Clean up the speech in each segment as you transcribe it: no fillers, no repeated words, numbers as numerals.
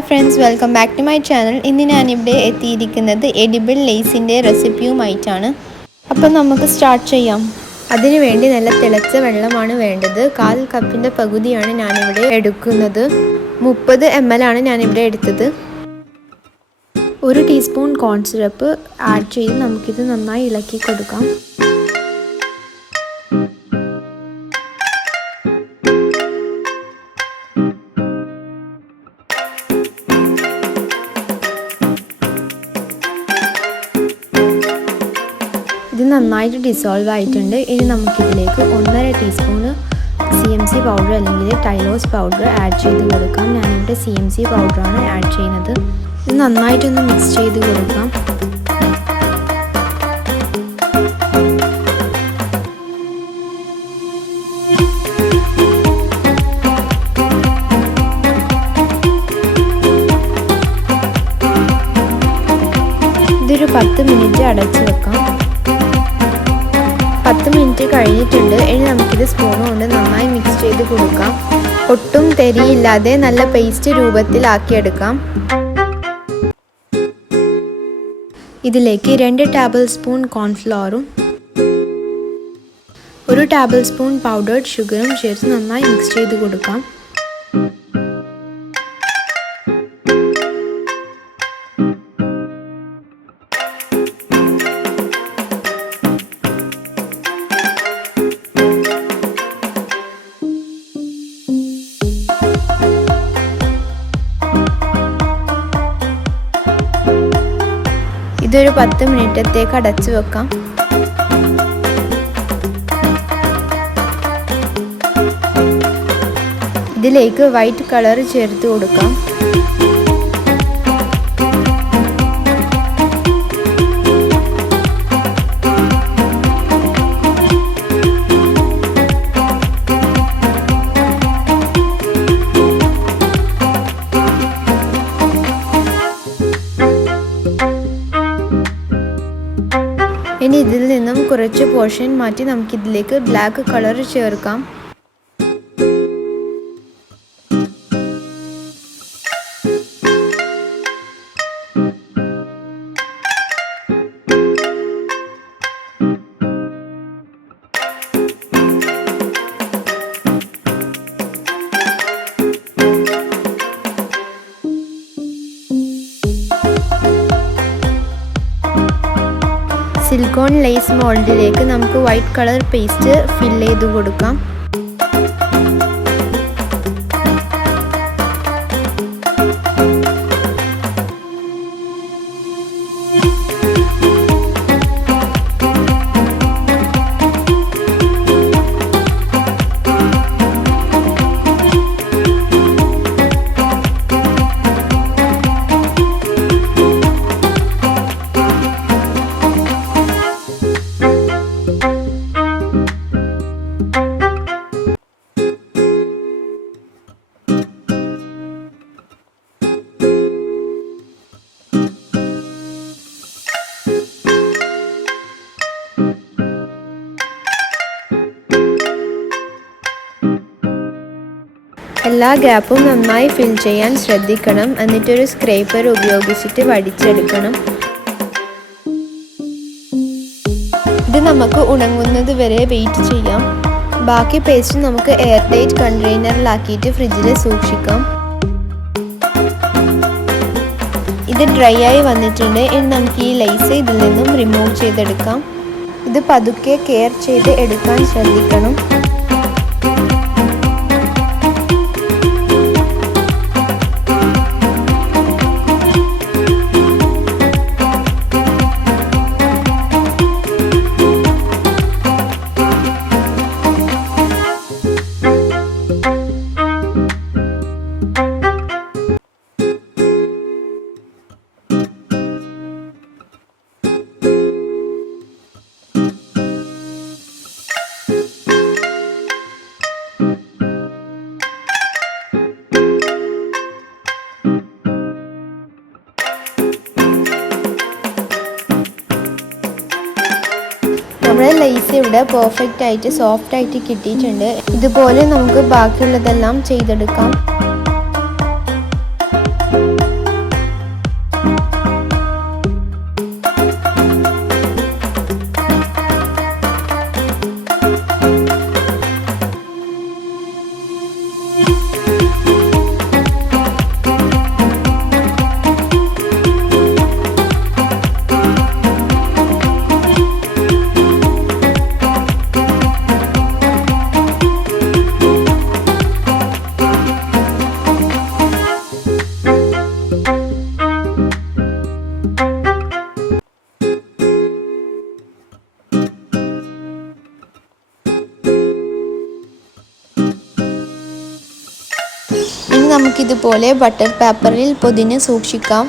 Hi friends, welcome back to my channel. ഇന്ന് ഞാൻ ഇവിടെ എത്തിയിരിക്കുന്നത് എഡിബിൾ ലേസിന്റെ റെസിപ്പിയുമായിട്ടാണ്. അപ്പോൾ നമുക്ക് സ്റ്റാർട്ട് ചെയ്യാം. അതിനു വേണ്ടി നല്ല തിളച്ച വെള്ളമാണ് വേണ്ടത്. 1/4 കപ്പിന്റെ പകുതിയാണ് ഞാൻ ഇവിടെ എടുക്കുന്നത്. 30 ml ആണ് ഞാൻ ഇവിടെ എടുത്തത്. 1 ടീസ്പൂൺ കോൺ സിറപ്പ് ആഡ് ചെയ്ത് നമുക്കിത് നന്നായി ഇളക്കി കൊടുക്കാം. ഇത് നന്നായിട്ട് ഡിസോൾവ് ആയിട്ടുണ്ട്. ഇനി നമുക്കിതിലേക്ക് 1.5 ടീസ്പൂൺ CM.C പൗഡർ അല്ലെങ്കിൽ ടൈലോസ് പൗഡർ ആഡ് ചെയ്ത് കൊടുക്കാം. ഞാനിവിടെ CM.C പൗഡറാണ് ആഡ് ചെയ്യുന്നത്. ഇത് നന്നായിട്ടൊന്ന് മിക്സ് ചെയ്ത് കൊടുക്കാം. ഇതൊരു 10 മിനിറ്റ് അടച്ചു വെക്കാം. 10 മിനിറ്റ് കഴിഞ്ഞിട്ടുണ്ട്. ഇനി നമുക്കിത് സ്പൂൺ കൊണ്ട് നന്നായി മിക്സ് ചെയ്ത് കൊടുക്കാം. ഒട്ടും തെരിയില്ലാതെ നല്ല പേസ്റ്റ് രൂപത്തിലാക്കിയെടുക്കാം. ഇതിലേക്ക് 2 ടേബിൾ സ്പൂൺ കോൺഫ്ലോറും 1 ടേബിൾ സ്പൂൺ പൗഡേർഡ് ഷുഗറും ചേർത്ത് നന്നായി മിക്സ് ചെയ്ത് കൊടുക്കാം. ഇതൊരു 10 മിനിറ്റത്തേക്ക് അടച്ചു വെക്കാം. ഇതിലേക്ക് വൈറ്റ് കളർ ചേർത്ത് കൊടുക്കാം. ഇനി ഇതിൽ നിന്നും കുറച്ച് പോർഷൻ മാറ്റി നമുക്കിതിലേക്ക് ബ്ലാക്ക് കളർ ചേർക്കാം. സിലിക്കോൺ ലേസ് മോൾഡിലേക്ക് നമുക്ക് വൈറ്റ് കളർ പേസ്റ്റ് ഫിൽ ചെയ്ത് കൊടുക്കാം. എല്ലാ ഗ്യാപ്പും നന്നായി ഫിൽ ചെയ്യാൻ ശ്രദ്ധിക്കണം. എന്നിട്ടൊരു സ്ക്രേപ്പർ ഉപയോഗിച്ചിട്ട് വടിച്ചെടുക്കണം. ഇത് നമുക്ക് ഉണങ്ങുന്നത് വരെ വെയിറ്റ് ചെയ്യാം. ബാക്കി പേസ്റ്റ് നമുക്ക് എയർ ടൈറ്റ് കണ്ടെയ്നറിലാക്കിയിട്ട് ഫ്രിഡ്ജിൽ സൂക്ഷിക്കാം. ഇത് ഡ്രൈ ആയി വന്നിട്ടുണ്ട്. ഇനി നമുക്ക് ഈ ലേസ് ഇതിൽ നിന്നും റിമൂവ് ചെയ്തെടുക്കാം. ഇത് പതുക്കെ കെയർ ചെയ്ത് എടുക്കാൻ ശ്രദ്ധിക്കണം. നമ്മുടെ ലേസ് ഇവിടെ പെർഫെക്റ്റ് ആയിട്ട് സോഫ്റ്റ് ആയിട്ട് കിട്ടിയിട്ടുണ്ട്. ഇതുപോലെ നമുക്ക് ബാക്കിയുള്ളതെല്ലാം ചെയ്തെടുക്കാം. നമുക്കിതുപോലെ ബട്ടർ പേപ്പറിൽ പൊതിഞ്ഞ് സൂക്ഷിക്കാം.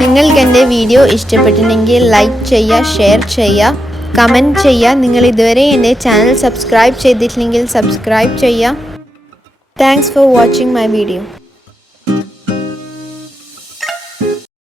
നിങ്ങൾക്ക് എൻ്റെ വീഡിയോ ഇഷ്ടപ്പെട്ടിട്ടുണ്ടെങ്കിൽ ലൈക്ക് ചെയ്യുക, ഷെയർ ചെയ്യുക, കമൻറ്റ് ചെയ്യുക. നിങ്ങൾ ഇതുവരെ എൻ്റെ ചാനൽ സബ്സ്ക്രൈബ് ചെയ്തിട്ടില്ലെങ്കിൽ സബ്സ്ക്രൈബ് ചെയ്യുക. Thanks for watching my video.